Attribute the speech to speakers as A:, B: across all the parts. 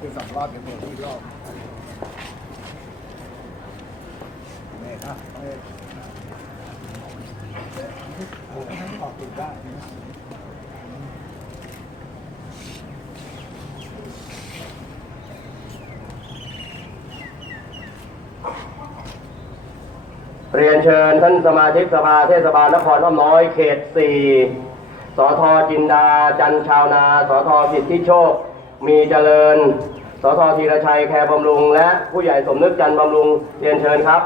A: คือสองรอบเป็นตัวที่รอบเนี่นะเออผมให้ออกติดได้
B: เรียนเชิญท่านสมาชิกสภาเทศบาลนครอ้อมน้อยเขตสี่สทจินดา จันชาวนา สทสิทธิโชค มีเจริญ สทธีรชัยแคร์บำรุง และผู้ใหญ่สมนึกจันบำรุงเรียนเชิญครับ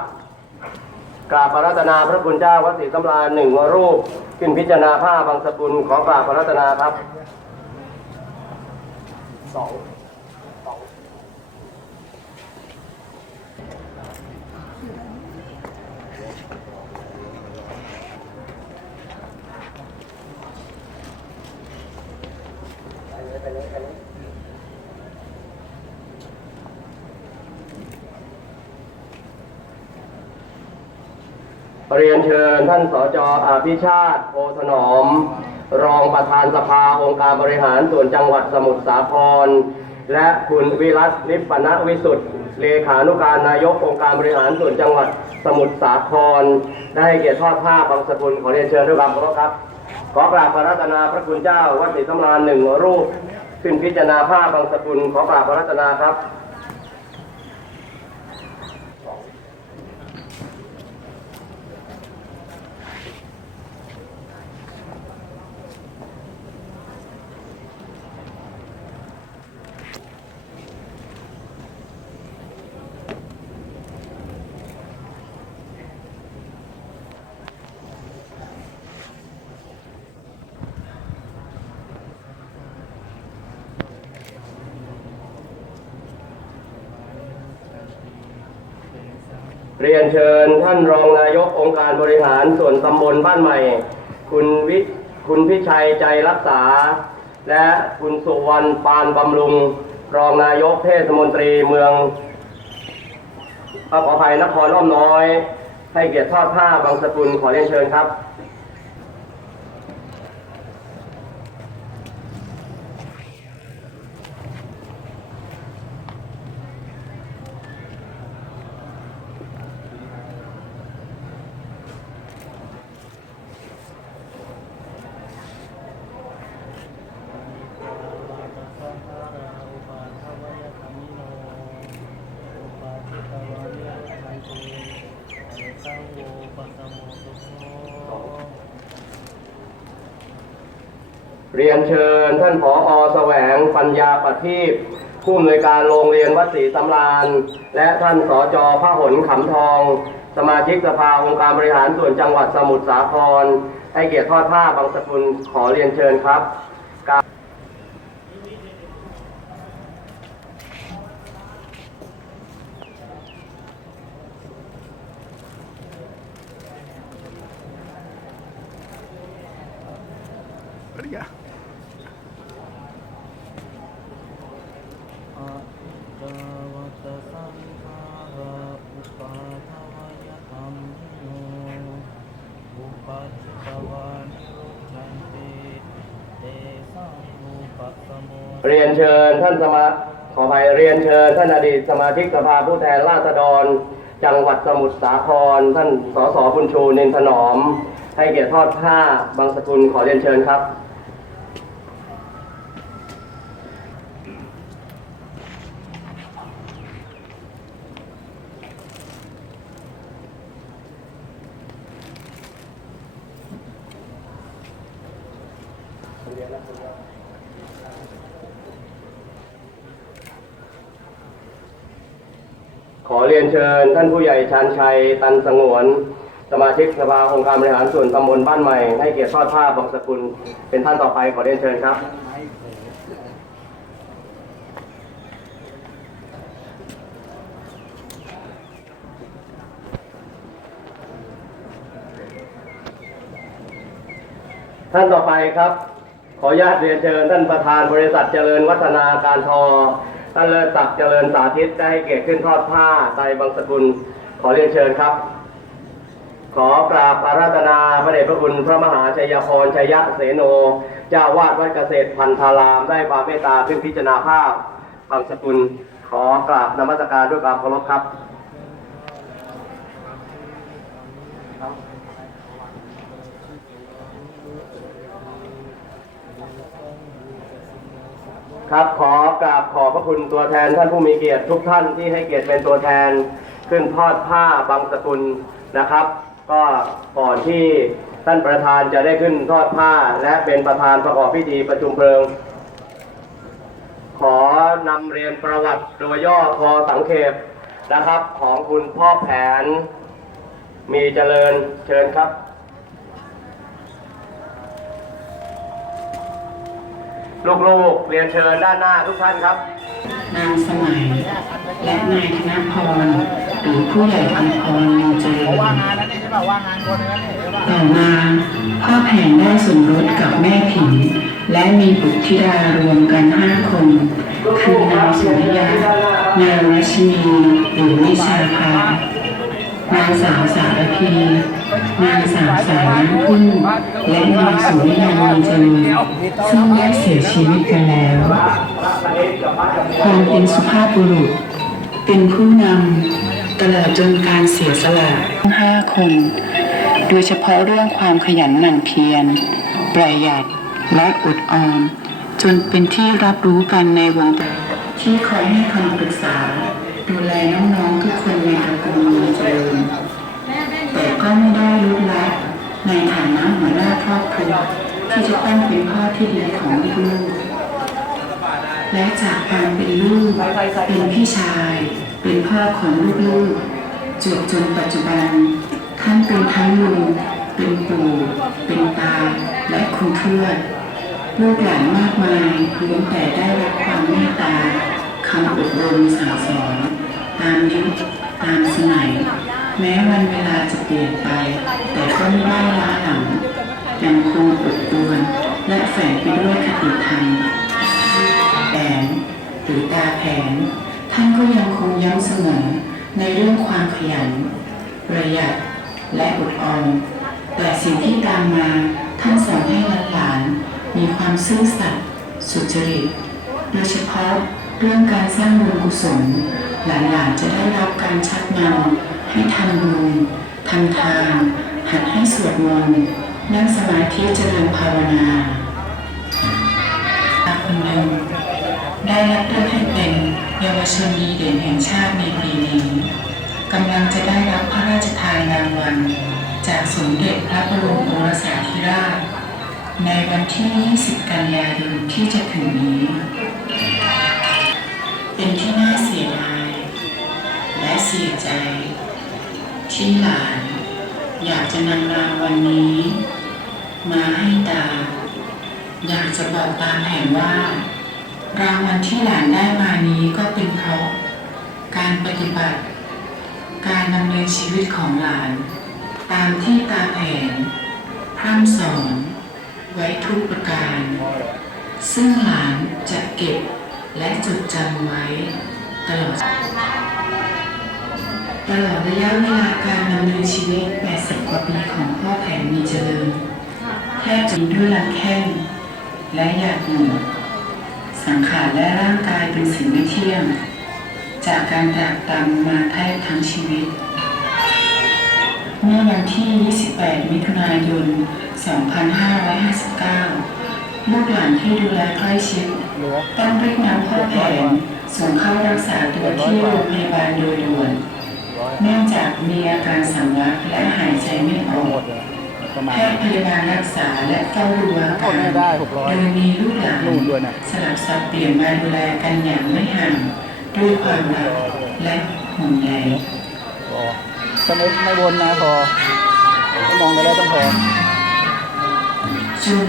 B: กราบพระรัตนาพระคุณเจ้าวัดศรีสำราญหนึ่งรูปขึ้นพิจารณาผ้าบางสกุลขอกราบพระรัตนาครับ
A: สอง
B: รียนเชิญท่านสจอาภิชาติโอถนอม รองประธานสภาองค์การบริหารส่วนจังหวัดสมุทรสาคร และคุณวิรัตลิปปนวิสุทธิ์เลขานุการนายกองค์การบริหารส่วนจังหวัดสมุทรสาคร ได้เกียรติทอดผ้าบางสกุลขอเรียนเชิญด้วยความเคารพครับ ขอกราบพระรัตนาพระคุณเจ้าวัดศรีสำราญหนึ่งรูปขึ้นพิจารณาผ้าบางสกุลขอกราบพระรัตนาครับ เรียนเชิญท่านรองนายกองค์การบริหารส่วนตำบลบ้านใหม่ คุณวิคุณพิชัยใจรักษา และคุณสุวรรณปานบำรุง รองนายกเทศมนตรีเมืองขออภัยนครอ้อมน้อย ให้เกียรติทอดผ้าบางสกุลขอเรียนเชิญครับ เรียนเชิญท่านผออแสวงปัญญาประทีปผู้อำนวยการโรงเรียนวัดศรีสำราญและท่านสจพหลขำทอง สมาชิกสภาองค์การบริหารส่วนจังหวัดสมุทรสาคร ให้เกียรติทอดผ้าบางสกุลขอเรียนเชิญครับ
C: อะกา วตสังฆาระอุปาทวยธรรมโยอุปัชฌวานิโรชันติเตสังอุปสมโม
B: เรียนเชิญท่านสมาขอไปเรียนเชิญท่านอดีตสมาชิกสภาผู้แทนราษฎร จังหวัดสมุทรสาคร ท่านสสบุญชูเนนถนอม ให้เกียรติทอดผ้าบางสกุลขอเรียนเชิญครับ เรียนเชิญ ท่านผู้ใหญ่ชานชัย ตันสงวน สมาชิกสภาองค์การบริหารส่วนตำบลบ้านใหม่ ให้เกียรติทอดผ้าบางสกุล เป็นท่านต่อไปขอเรียนเชิญครับท่านต่อไปครับ ขออนุญาตเรียนเชิญท่านประธานบริษัทเจริญวัฒนาการทอ ท่านเลิศศักดิ์เจริญสาธิตได้ให้เกียรติขึ้นทอดผ้าไตรบางสกุลขอเรียนเชิญครับ ขอกราบอาราธนาพระเดชพระคุณพระมหาชัยพรชัยเสโนเจ้าวาดวัดเกษตรพันธาราม ได้ความเมตตาขึ้นพิจารณาภาพบางสกุล ขอกราบนมัสการด้วยความเคารพครับ ครับขอกราบขอบพระคุณตัวแทนท่านผู้มีเกียรติทุกท่านที่ให้เกียรติเป็นตัวแทนขึ้นทอดผ้าบางสกุลนะครับ ก็ก่อนที่ท่านประธานจะได้ขึ้นทอดผ้าและเป็นประธานประกอบพิธีประชุมเพลิง ขอนำเรียนประวัติโดยย่อพอสังเขปนะครับ ของคุณพ่อแผน มีเจริญเชิญครับ ลูกๆเรียนเชิญด้านหน้าทุกท่านครับ
D: นางสมัย และนายธนพรหรือผู้ใหญ่คำพรมีเจริญ
A: ว่างานนั้นนี่ใช่ป่ะว่างานคนนั้นนี่ใช่ป่ะ
D: ต่อมาพ่อแผนได้สมรสกับแม่ผินและมีบุตรธิดารวมกันห้าคน คือนางสุริยะนางรัชมีหรือนิชาภานางสาวสารพี นางสาวสายน้ำพึ่งและนางสุริยามีเจริญซึ่งได้เสียชีวิตกันแล้วความเป็นสุภาพบุรุษ เป็นผู้นำตลอดจนการเสียสละทั้งห้าคน โดยเฉพาะเรื่องความขยันหมั่นเพียรประหยัดและอดออม จนเป็นที่รับรู้กันในวงตรที่คอยให้คำปรึกษา ดูแลน้องๆทุกคนในตระกูลมีเจริญ แต่ก็ไม่ได้ลุดละในฐานะหัวหน้าครอบครัวที่จะต้องเป็นพ่อที่ดีของลูกๆและจากการเป็นลูกเป็นพี่ชาย เป็นพ่อของลูกๆจวบจนปัจจุบันท่านเป็นทั้งลุงเป็นปู่เป็นตา และคุณทวดลูกหลานมากมายล้วนแต่ได้รับความเมตตาคำอบรมสั่งสอน ตามยุคตามสมัย แม้วันเวลาจะเปลี่ยนไป แต่ก็ไม่ได้ล้าหลังยังคงอบอวนและแฝงไปด้วยคติธรรมแผนหรือตาแผน ท่านก็ยังคงย้ำเสมอในเรื่องความขยัน ประหยัดและอดออมแต่สิ่งที่ตามมาท่านสอนให้หลานๆมีความซื่อสัตย์สุจริต โดยเฉพาะเรื่องการสร้างบุญกุศล หลานๆจะได้รับการชักนำ ให้ทำบุญทำทานหัดให้สวดมนต์นั่งสมาธิเจริญภาวนาคนหนึ่งได้รับเลือกให้เป็นเยาวชนดีเด่นแห่งชาติในปีนี้กำลังจะได้รับพระราชทานรางวัล จากสมเด็จพระบรมโอรสาธิราช ในวันที่ 20 กันยายนที่จะถึงนี้ เป็นที่น่าเสียดายและเสียใจ ที่หลาน อยากจะนำราวัลนี้ มาให้ตา อยากจะบอกตาแผนว่า รางวัลที่หลานได้มานี้ก็เป็นเพราะ การปฏิบัติ การดำเนินชีวิตของหลาน ตามที่ตาแผนพร่ำสอนไว้ทุกประการ ซึ่งหลานจะเก็บและจดจำไว้ตลอด ตลอดระยะเวลาการดำเนินชีวิต 80 กว่าปีของพ่อแผนมีเจริญ แทบจะด้วยลำแข้งและหยาดเหงื่อสังขารและร่างกายเป็นสิ่งไม่เที่ยง จากการตากตรำมาแทบทั้งชีวิต เมื่อวันที่ 28 มิถุนายน 2559 ลูกหลานที่ดูแลใกล้ชิด ต้องรีบนำพ่อแผนส่งเข้ารักษาตัวที่โรงพยาบาลโดยด่วน เนื่องจากมีอาการสำลักและหายใจไม่ออก
A: ประมาณ
D: แพทย์พยาบาลรักษาและเฝ้าดูอาการ
A: ไม่ได้600
D: โดยมีลูกหลาน
A: นู่นด้วยนะ
D: สลับสับเปลี่ยนมาดูแลกันอย่างไม่ห่างด้วยความรักและห่วงใย
A: พอถ้าไม่ไม่วนนะพอถ้ามองไปแล้วต้องพอ
D: จน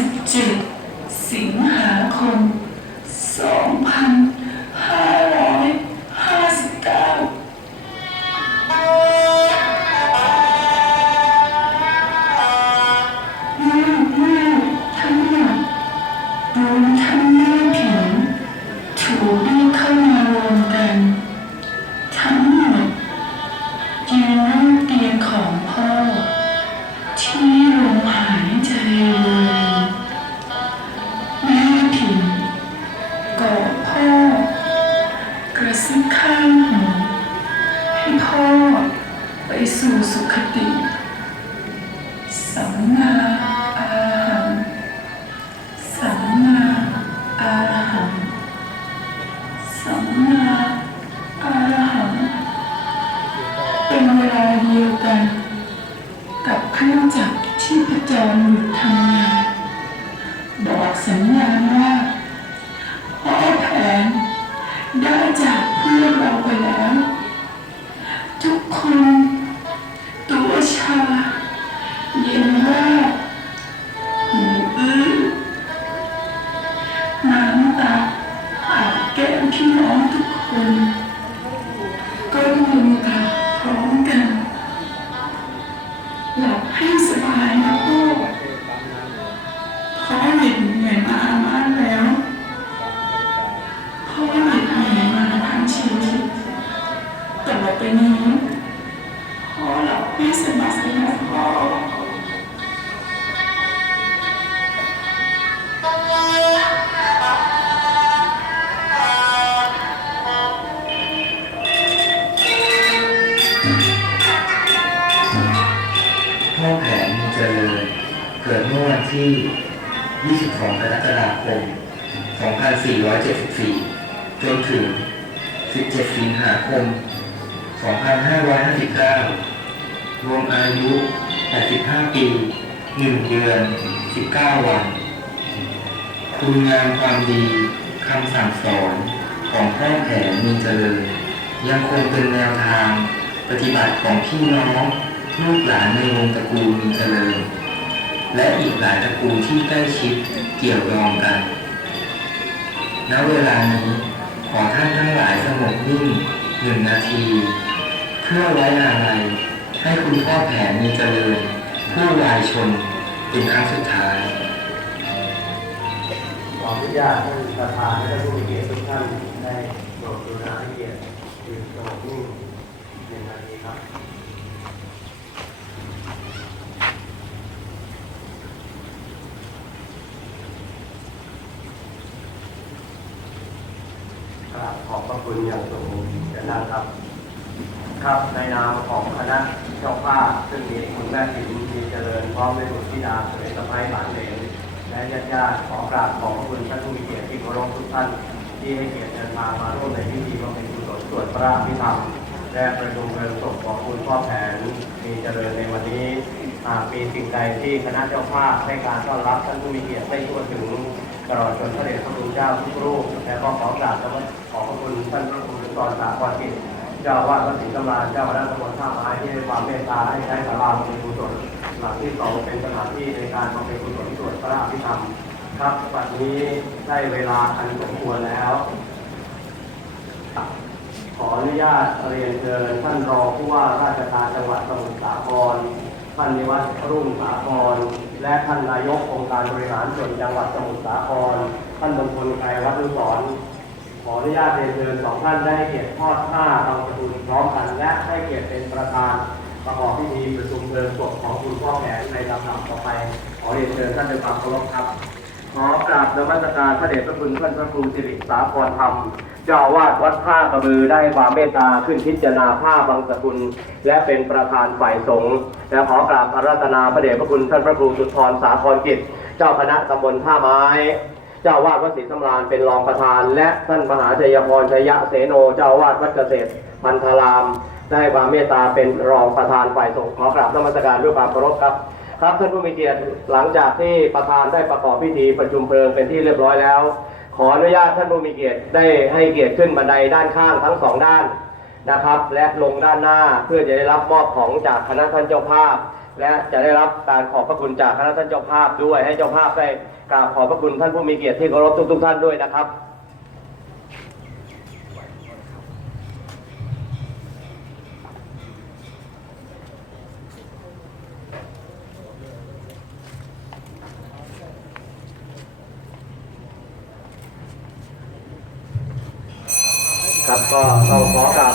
D: 17สิงหาคม2559 เ19 รวมอายุ
E: 85 ปี 1 เดือน 19 วัน คุณงามความดีคำสั่งสอนของพ่อแผนมีเจริญ ยังคงเป็นแนวทางปฏิบัติของพี่น้องลูกหลานในวงตระกูลมีเจริญ และอีกหลายตระกูลที่ใกล้ชิดเกี่ยวดองกัน ณ เวลานี้ขอท่านทั้งหลายสงบนิ่งหนึ่งนาที พื่อไว้อาลัยให้คุณพ่อแผนมีเจริญ ผู้วายชนเป็นครั้งสุดท้าย
B: ขออนุญาตท่านประธานและท่านผู้มีเกียรติทุกท่านได้โปรดกรุณาให้เกียรติยืนสงบนิ่งหนึ่งนาทีครับครับขอบพระคุณอย่างสูงเดี๋ยวนะครับ ครับในนามของคณะเจ้าภาพซึ่งมีคุณแม่ถิ่นมีเจริญพร้อมด้วยบุตรธิดาเสด็จสะพ้ายหลานเหลนและญาติญาติขอกราบขอบพระคุณท่านผู้มีเกียรติที่เคารพทุกท่าน ที่ให้เกียรติเดินทางมาร่วมในพิธีบำเพ็ญกุศลสวดพระอภิธรรมและประชุมเพลิงศพของคุณพ่อแผนมีเจริญในวันนี้หากมีสิ่งใดที่คณะเจ้าภาพให้การต้อนรับท่านผู้มีเกียรติได้ทั่วถึงตลอดจนพระเดชพระคุณเจ้าทุกรูปและก็ขอกราบขอบพระคุณท่านพระครูสุนทรสาครกิจ เจ้าวาดวัดศรีกำลานเจ้าคณะตำบลท่าไม้ที่ให้ความเมตตาให้ใช้ศาลาบำเพ็ญกุศลหลังที่สองเป็นสถานที่ในการบำเพ็ญกุศลสวดพระอภิธรรมครับวันนี้ได้เวลาอันสมควรแล้ว ขออนุญาตเรียนเชิญท่านรองผู้ว่าราชการจังหวัดสมุทรสาคร ท่านนิวัฒน์รุ่งสาคร และท่านนายกองค์การบริหารส่วนจังหวัดสมุทรสาคร ท่านมงคลไกรวัฒนุสร ขออนุญาตเรียนเชิญสองท่านได้เกียรติทอดผ้าบางสกุลพร้อมกันและให้เกียรติเป็นประธานประกอบพิธีประชุมเพลิงศพของคุณพ่อแผนในลำดับต่อไป ขอเรียนเชิญท่านด้วยความเคารพครับขอกราบนมัสการพระเดชพระคุณท่านพระครูสิริสาครธรรม เจ้าวาดวัดท่ากระบือได้ความเมตตาขึ้นพิจารณาผ้าบางสกุล และเป็นประธานฝ่ายสงฆ์และขอกราบอาราธนาพระเดชพระคุณท่านพระครูสุทธรสาครกิจ เจ้าคณะตำบลท่าไม้ เจ้าวาดวัดศรีสำราญเป็นรองประธาน และท่านมหาชัยพรชัยเสโนเจ้าอาวาดวัดเกษตรพันธาราม ได้ความเมตตาเป็นรองประธานฝ่ายสงฆ์ขอกราบนมัสการด้วยความเคารพครับครับท่านผู้มีเกียรติหลังจากที่ประธานได้ประกอบพิธีประชุมเพลิงเป็นที่เรียบร้อยแล้ว ขออนุญาตท่านผู้มีเกียรติได้ให้เกียรติขึ้นบันไดด้านข้างทั้งสองด้าน นะครับ และลงด้านหน้าเพื่อจะได้รับมอบของจากคณะท่านเจ้าภาพ และจะได้รับการขอบพระคุณจากคณะท่านเจ้าภาพด้วยให้เจ้าภาพได้กราบขอบพระคุณท่านผู้มีเกียรติที่เคารพทุกๆท่านด้วยนะครับครับก็ต้องขอกราบ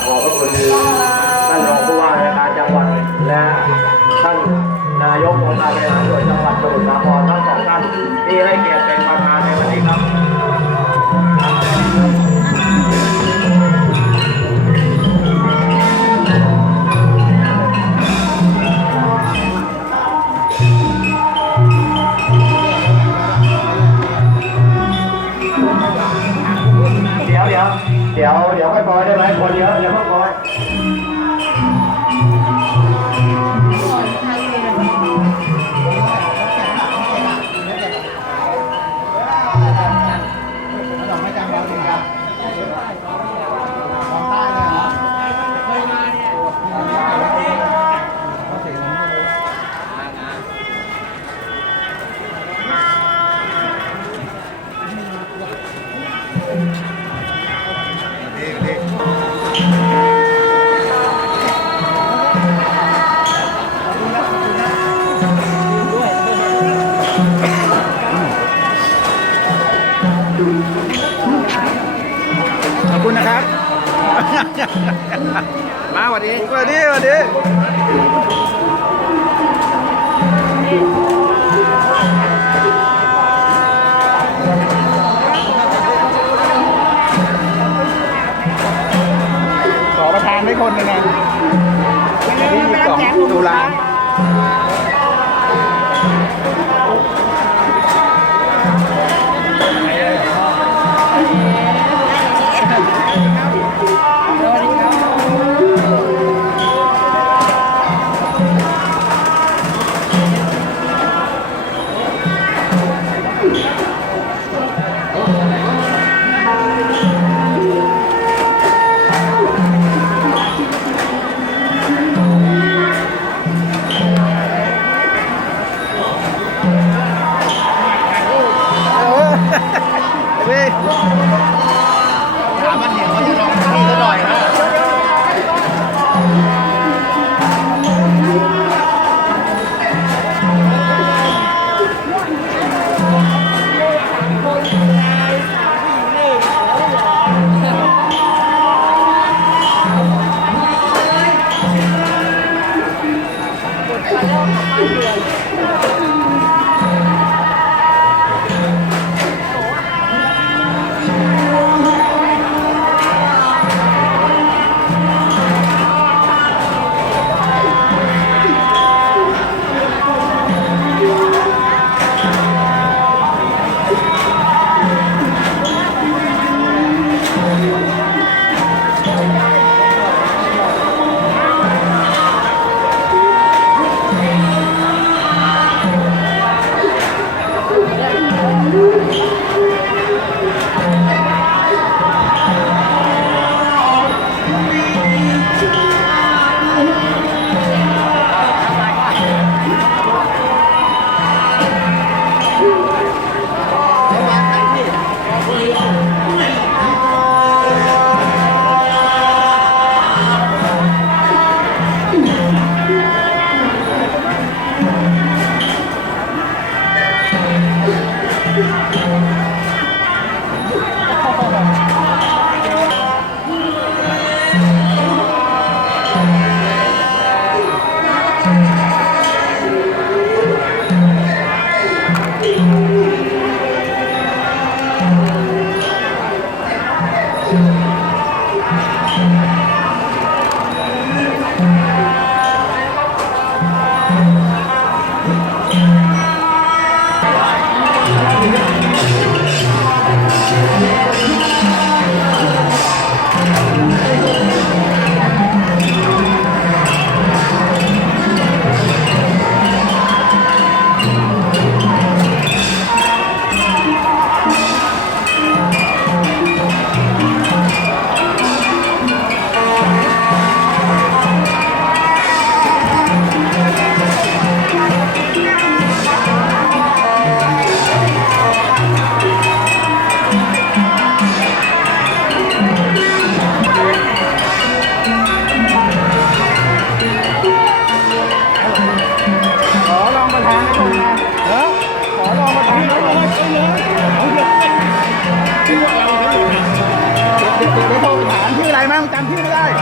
B: เล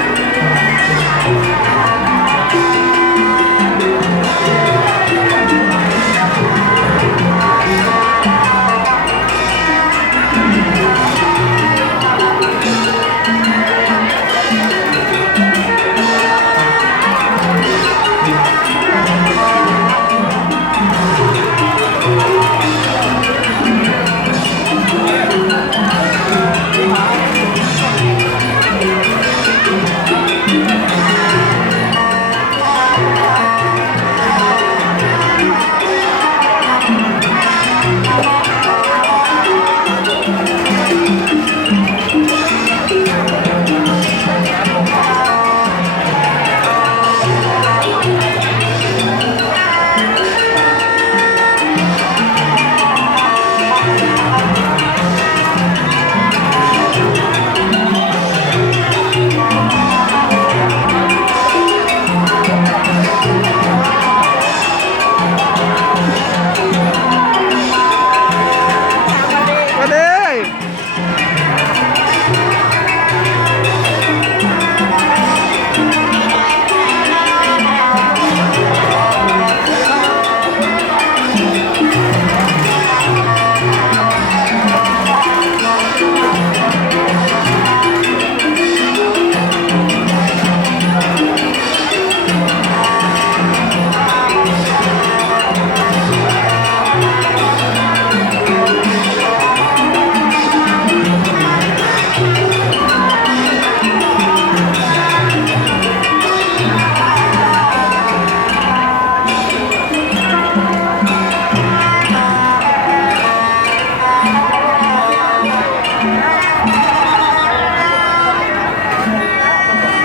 B: ย